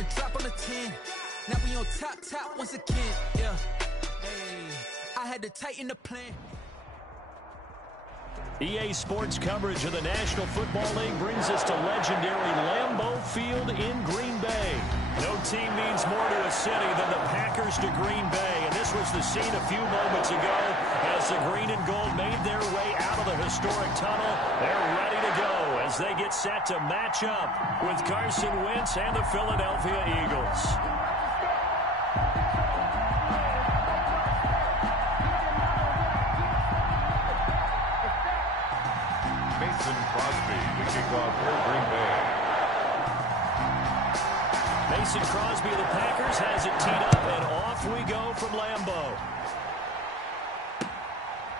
a drop on the 10. Now we on top once again. Yeah. Hey, I had to tighten the plan. EA Sports coverage of the National Football League brings us to legendary Lambeau Field in Green Bay. No team means more to a city than the Packers to Green Bay, and this was the scene a few moments ago as the green and gold made their way out of the historic tunnel. They're ready to go as they get set to match up with Carson Wentz and the Philadelphia Eagles. Crosby to kick off for Green Bay. Mason Crosby of the Packers has it teed up, and off we go from Lambeau.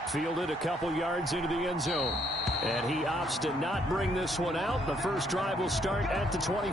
Fielded a couple yards into the end zone, and he opts to not bring this one out. The first drive will start at the 20.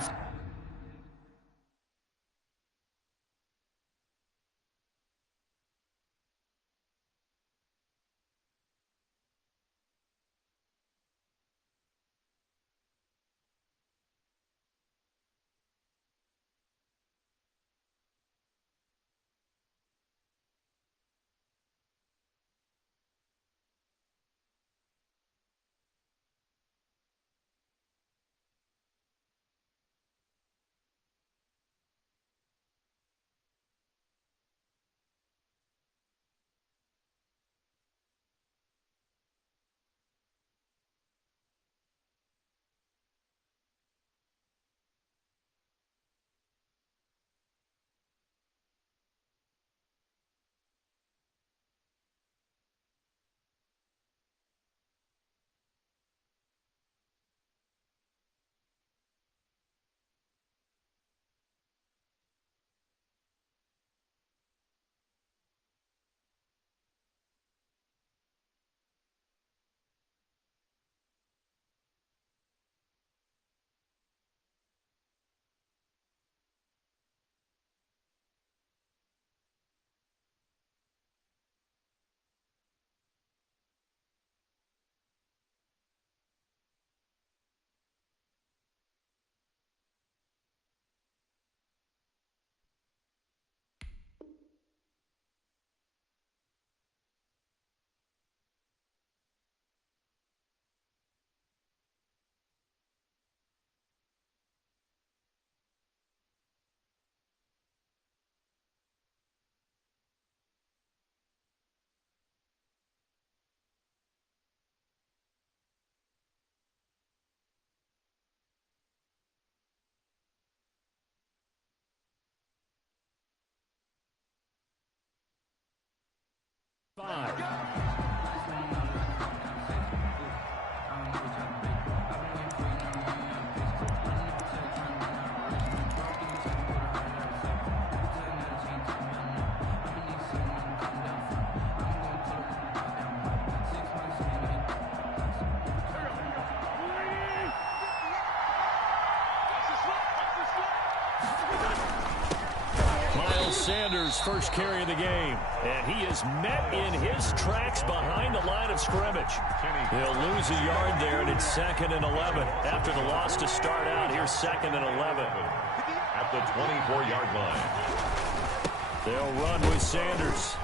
Sanders' first carry of the game, and he is met in his tracks behind the line of scrimmage. He'll lose a yard there, and it's 2nd and 11. After the loss to start out, here's 2nd and 11. At the 24-yard line. They'll run with Sanders.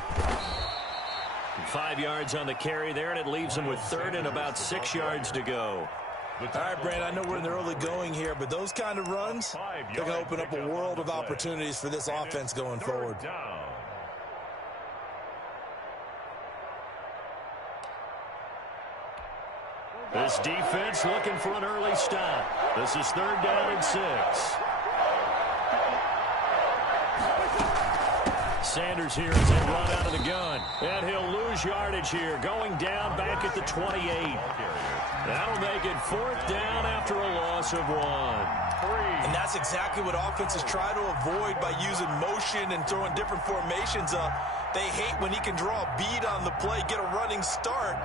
5 yards on the carry there, and it leaves him with 3rd and about 6 yards to go. All right, Brandon, I know we're in the early going here, but those kind of runs, they're going to open up a world of opportunities for this offense going forward. This defense looking for an early stop. This is 3rd down and 6. Sanders here as they run out of the gun. And he'll lose yardage here, going down back at the 28. That'll make it 4th down after a loss of 1. And that's exactly what offenses try to avoid by using motion and throwing different formations up. They hate when he can draw a bead on the play, get a running start,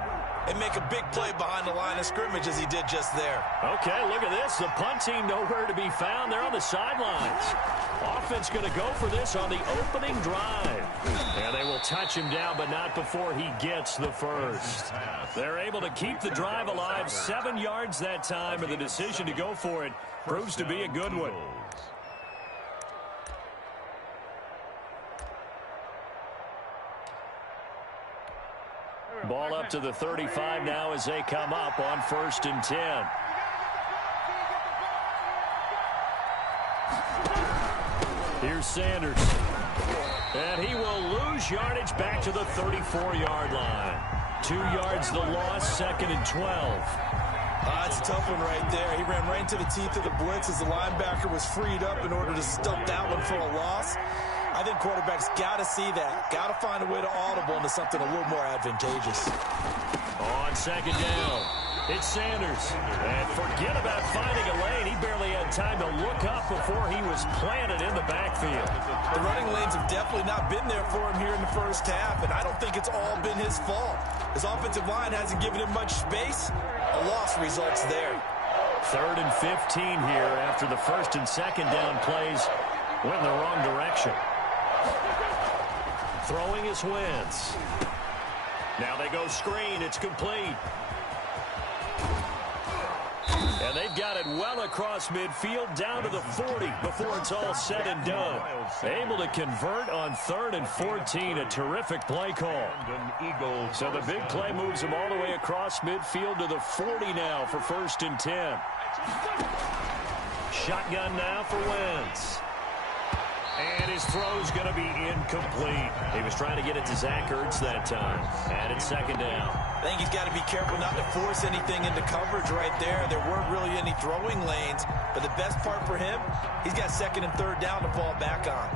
and make a big play behind the line of scrimmage as he did just there. Okay, look at this. The punt team nowhere to be found. They're on the sidelines. Offense going to go for this on the opening drive. And they will touch him down, but not before he gets the first. They're able to keep the drive alive. 7 yards that time, and the decision to go for it proves to be a good one. Ball up to the 35 now as they come up on 1st and 10. Here's Sanders. And he will lose yardage back to the 34-yard line. 2 yards the loss, 2nd and 12. That's a tough one right there. He ran right into the teeth of the blitz as the linebacker was freed up in order to stump that one for a loss. I think quarterbacks got to see that. Got to find a way to audible into something a little more advantageous. On 2nd down, it's Sanders. And forget about finding a lane. He barely had time to look up before he was planted in the backfield. The running lanes have definitely not been there for him here in the first half, and I don't think it's all been his fault. His offensive line hasn't given him much space. A loss results there. 3rd and 15 here after the 1st and 2nd down plays went in the wrong direction. Throwing is Wentz. Now they go screen. It's complete. And they've got it well across midfield down to the 40 before it's all said and done. Able to convert on 3rd and 14. A terrific play call. So the big play moves them all the way across midfield to the 40 now for 1st and 10. Shotgun now for Wentz. And his throw's going to be incomplete. He was trying to get it to Zach Ertz that time. And it's 2nd down. I think he's got to be careful not to force anything into coverage right there. There weren't really any throwing lanes. But the best part for him, he's got 2nd and 3rd down to fall back on.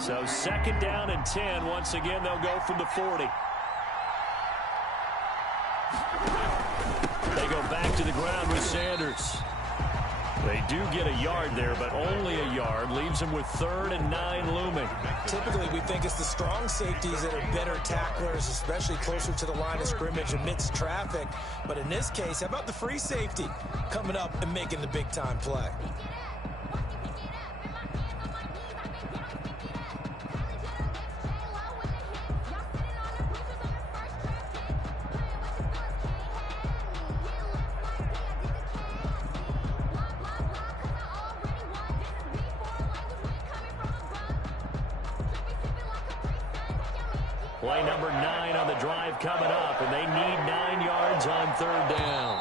So 2nd down and 10. Once again, they'll go from the 40. They go back to the ground with Sanders. They do get a yard there, but only a yard. Leaves them with 3rd and 9 looming. Typically, we think it's the strong safeties that are better tacklers, especially closer to the line of scrimmage amidst traffic. But in this case, how about the free safety coming up and making the big-time play? Play number 9 on the drive coming up, and they need 9 yards on 3rd down.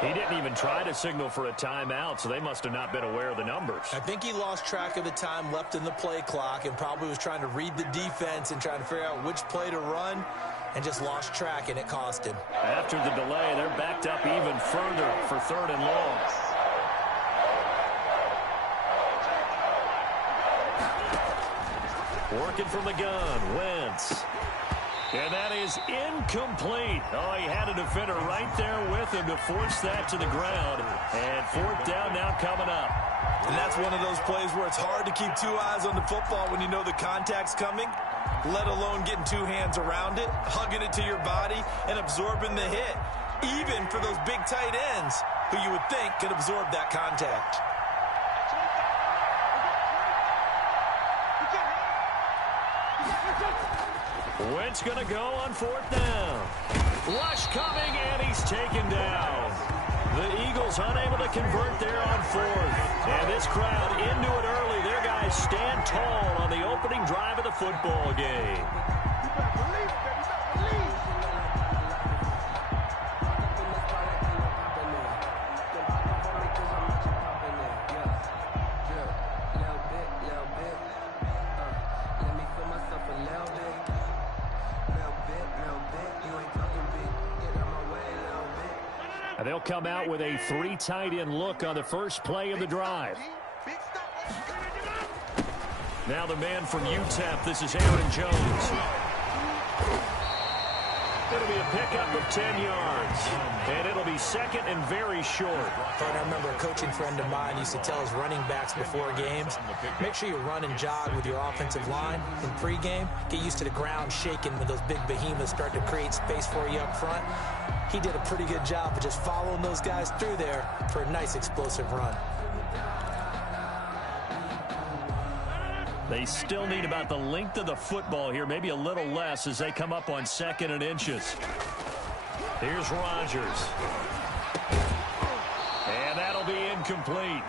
He didn't even try to signal for a timeout, so they must have not been aware of the numbers. I think he lost track of the time left in the play clock and probably was trying to read the defense and trying to figure out which play to run and just lost track, and it cost him. After the delay, they're backed up even further for 3rd and long. Working from the gun, Wentz. And that is incomplete. Oh, he had a defender right there with him to force that to the ground. And 4th down now coming up. And that's one of those plays where it's hard to keep 2 eyes on the football when you know the contact's coming, let alone getting 2 hands around it, hugging it to your body, and absorbing the hit. Even for those big tight ends who you would think could absorb that contact. Wentz going to go on 4th down. Rush coming, and he's taken down. The Eagles unable to convert there on 4th. And this crowd into it early. Their guys stand tall on the opening drive of the football game. They'll come out with a 3 tight end look on the first play of the drive. Now the man from UTEP, this is Aaron Jones. It'll be a pickup of 10 yards, and it'll be 2nd and very short. I remember a coaching friend of mine used to tell his running backs before games, make sure you run and jog with your offensive line in pregame. Get used to the ground shaking when those big behemoths start to create space for you up front. He did a pretty good job of just following those guys through there for a nice explosive run. They still need about the length of the football here, maybe a little less as they come up on 2nd and inches. Here's Rodgers. And that'll be incomplete.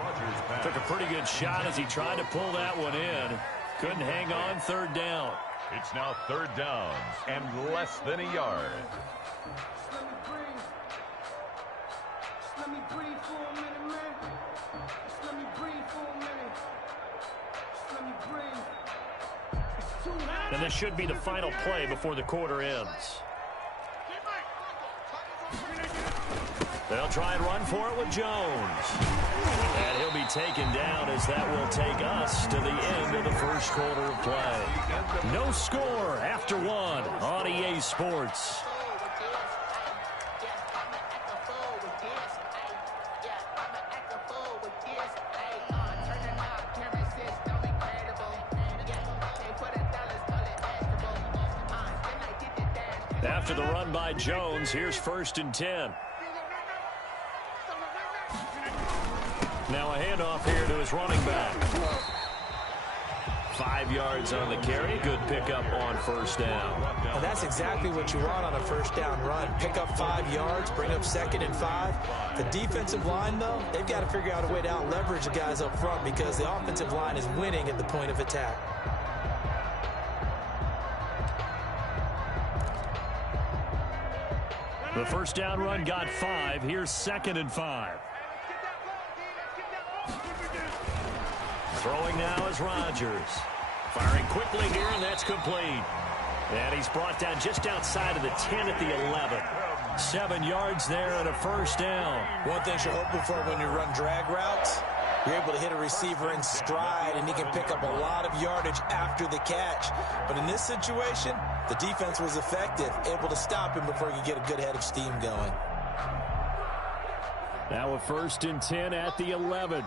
Took a pretty good shot as he tried to pull that one in. Couldn't hang on 3rd down. It's now 3rd downs and less than a yard. And this should be the final play before the quarter ends. They'll try and run for it with Jones. And he'll be taken down as that will take us to the end of the first quarter of play. No score after 1 on EA Sports. After the run by Jones, here's 1st and 10. Now a handoff here to his running back. 5 yards on the carry. Good pickup on 1st down. Well, that's exactly what you want on a 1st down run. Pick up 5 yards, bring up 2nd and 5. The defensive line, though, they've got to figure out a way to out-leverage the guys up front because the offensive line is winning at the point of attack. The 1st down run got 5. Here's 2nd and 5. Throwing now is Rodgers. Firing quickly here, and that's complete. And he's brought down just outside of the 10 at the 11. 7 yards there and a 1st down. One thing you're hoping for when you run drag routes, you're able to hit a receiver in stride, and he can pick up a lot of yardage after the catch. But in this situation, the defense was effective, able to stop him before he could get a good head of steam going. Now a 1st and 10 at the 11.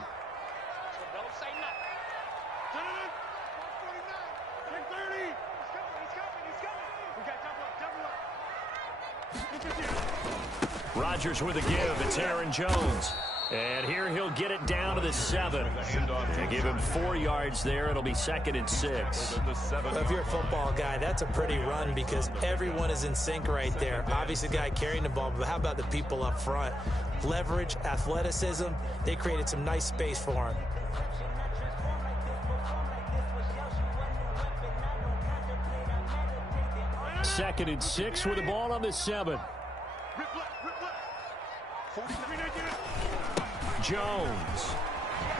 Rodgers with a give. It's Aaron Jones. And here he'll get it down to the 7. To give him 4 yards there, it'll be 2nd and 6. Well, if you're a football guy, that's a pretty run because everyone is in sync right there. Obviously, the guy carrying the ball, but how about the people up front? Leverage, athleticism, they created some nice space for him. Second and 6 with the ball on the 7. Jones.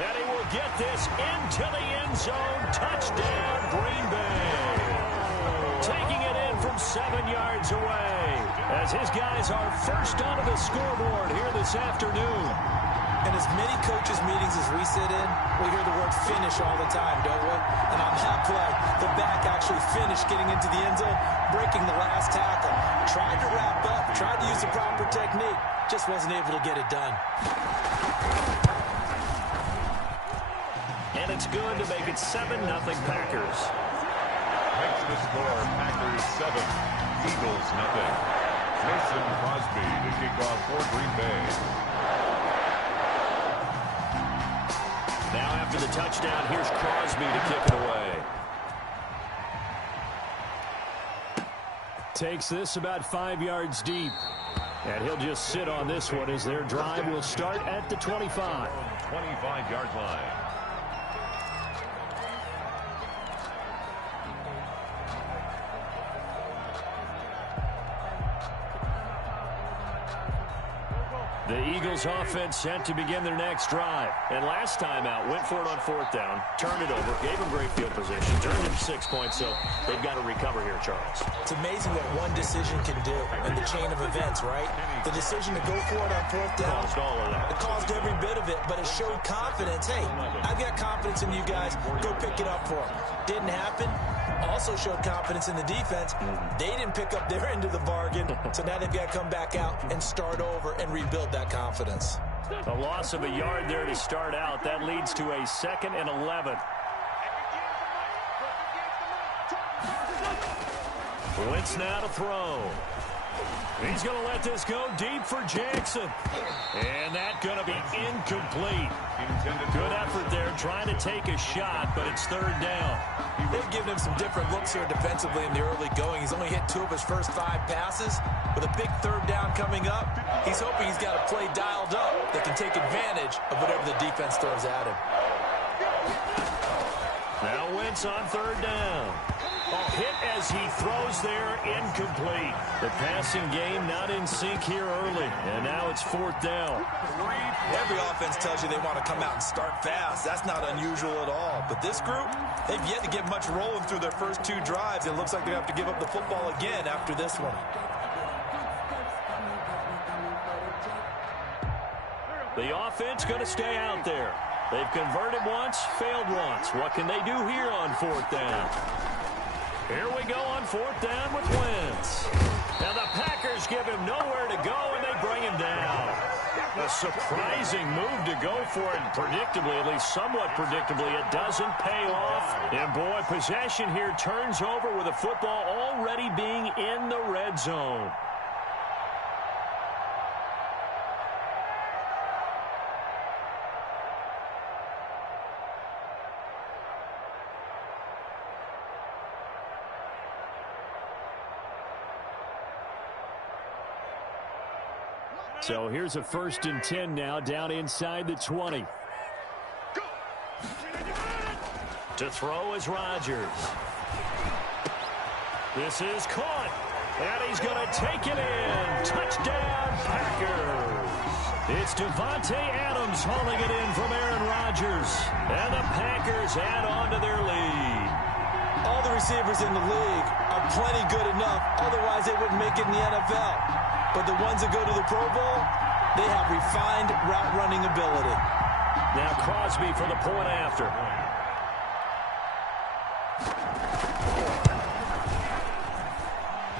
And he will get this into the end zone. Touchdown, Green Bay. Taking it in from 7 yards away as his guys are first onto the scoreboard here this afternoon. In as many coaches' meetings as we sit in, we hear the word finish all the time, don't we? And on that play, the back actually finished getting into the end zone, breaking the last tackle. Tried to wrap up, tried to use the proper technique, just wasn't able to get it done. And it's good to make it 7-0 Packers. Makes the score Packers 7, Eagles 0. Mason Crosby to kick off for Green Bay. Now after the touchdown, here's Crosby to kick it away. Takes this about 5 yards deep. And he'll just sit on this one as their drive will start at the 25. 25-yard line. The Eagles offense set to begin their next drive. And last time out, went for it on 4th down, turned it over, gave them great field position, turned it 6 points, so they've got to recover here, Charles. It's amazing what one decision can do in the chain of events, right? The decision to go for it on 4th down. Caused all of that. It caused every bit of it, but it showed confidence. Hey, I've got confidence in you guys. Go pick it up for them. Didn't happen. Also showed confidence in the defense. They didn't pick up their end of the bargain, so now they've got to come back out and start over and rebuild that confidence. A loss of a yard there to start out. That leads to a 2nd and 11. Wentz now to throw. He's going to let this go deep for Jackson. And that's going to be incomplete. Good effort there trying to take a shot, but it's third down. They've given him some different looks here defensively in the early going. He's only hit 2 of his first 5 passes. With a big third down coming up, he's hoping he's got a play dialed up that can take advantage of whatever the defense throws at him. Now Wentz on third down. Hit as he throws there, incomplete. The passing game not in sync here early, and now it's fourth down. Every offense tells you they want to come out and start fast. That's not unusual at all. But this group, they've yet to get much rolling through their first 2 drives. It looks like they have to give up the football again after this one. The offense going to stay out there. They've converted once, failed once. What can they do here on fourth down? Here we go on fourth down with Wentz. Now the Packers give him nowhere to go, and they bring him down. A surprising move to go for it, and predictably, at least somewhat predictably, it doesn't pay off. And boy, possession here turns over with the football already being in the red zone. So here's a 1st and 10 now, down inside the 20. To throw is Rodgers. This is caught, and he's going to take it in. Touchdown, Packers. It's Devontae Adams hauling it in from Aaron Rodgers, and the Packers add on to their lead. All the receivers in the league are plenty good enough, otherwise they wouldn't make it in the NFL. But the ones that go to the Pro Bowl, they have refined route running ability. Now Crosby for the point after.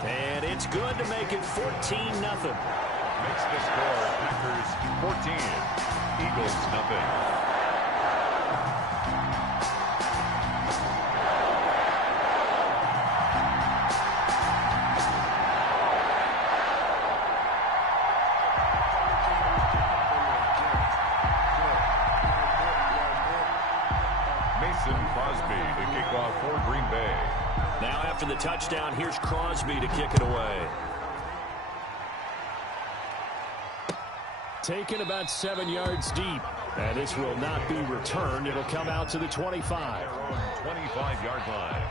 And it's good to make it 14-0. Makes the score Packers 14, Eagles nothing. Crosby to kick off for Green Bay. Now after the touchdown, here's Crosby to kick it away. Taken about 7 yards deep. And this will not be returned. It'll come out to the 25. 25-yard line.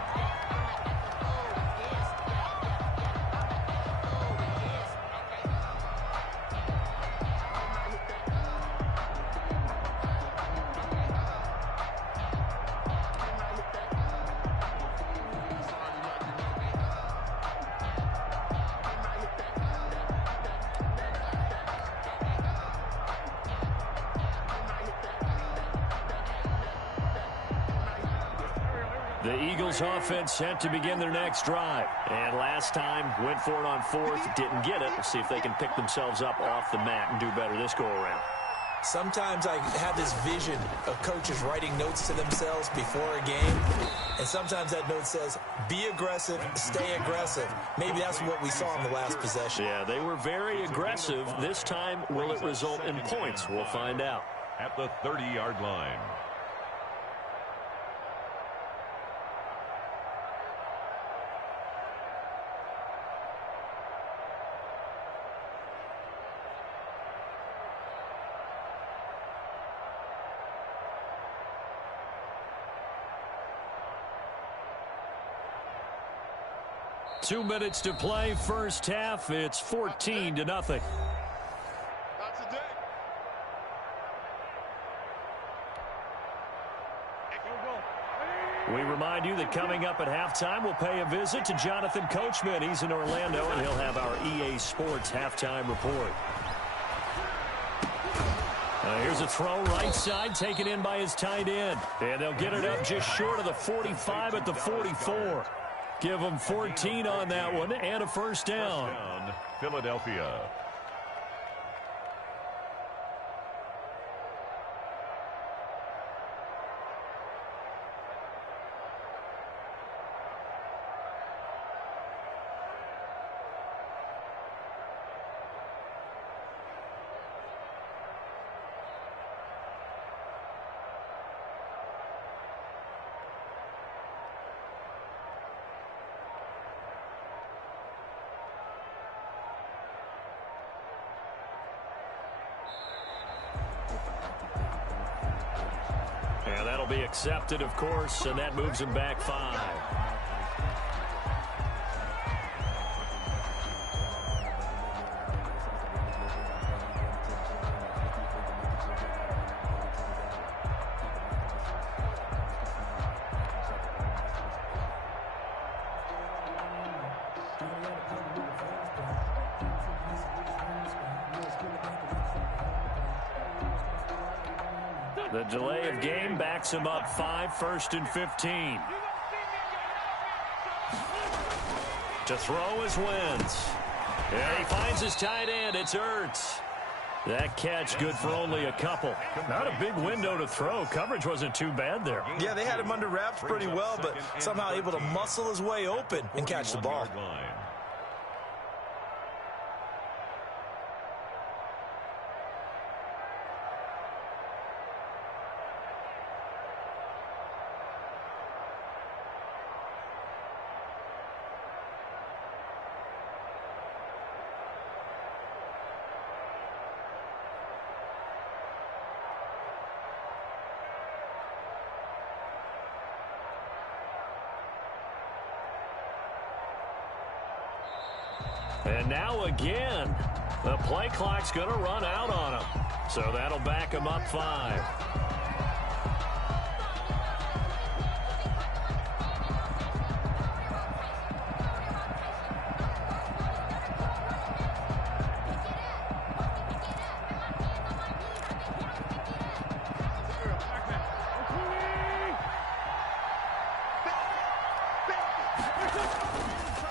The Eagles offense set to begin their next drive. And last time, went for it on 4th, didn't get it. We'll see if they can pick themselves up off the mat and do better this go-around. Sometimes I have this vision of coaches writing notes to themselves before a game. And sometimes that note says, be aggressive, stay aggressive. Maybe that's what we saw in the last possession. Yeah, they were very aggressive. This time, will it result in points? We'll find out. At the 30-yard line. Two minutes to play, first half. It's 14-0. We remind you that coming up at halftime, we'll pay a visit to Jonathan Coachman. He's in Orlando, and he'll have our EA Sports halftime report. Here's a throw right side, taken in by his tight end. And they'll get it up just short of the 45 at the 44. Give them 14 on that one and a first down. Philadelphia. that'll be accepted, of course, and that moves him back 5. The delay of game backs him up 5, 1st and 15. To throw is Wentz. And he finds his tight end. It's Ertz. That catch good for only a couple. Not a big window to throw. Coverage wasn't too bad there. Yeah, they had him under wraps pretty well, but somehow able to muscle his way open and catch the ball. And now again, the play clock's going to run out on him. So that'll back him up 5.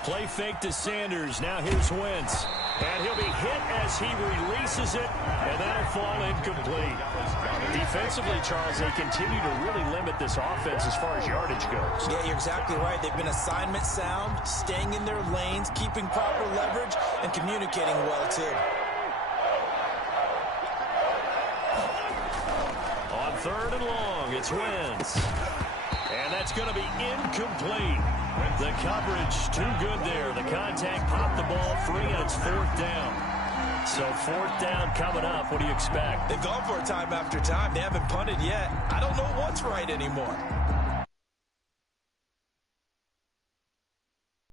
Play fake to Sanders. Now here's Wentz. And he'll be hit as he releases it, and that'll fall incomplete. Defensively, Charles, they continue to really limit this offense as far as yardage goes. Yeah, you're exactly right. They've been assignment sound, staying in their lanes, keeping proper leverage, and communicating well, too. On 3rd and long, it's Wentz. And that's going to be incomplete. The coverage too good there. The contact popped the ball free, and it's 4th down. So 4th down coming up. What do you expect? They've gone for it time after time. They haven't punted yet. I don't know what's right anymore.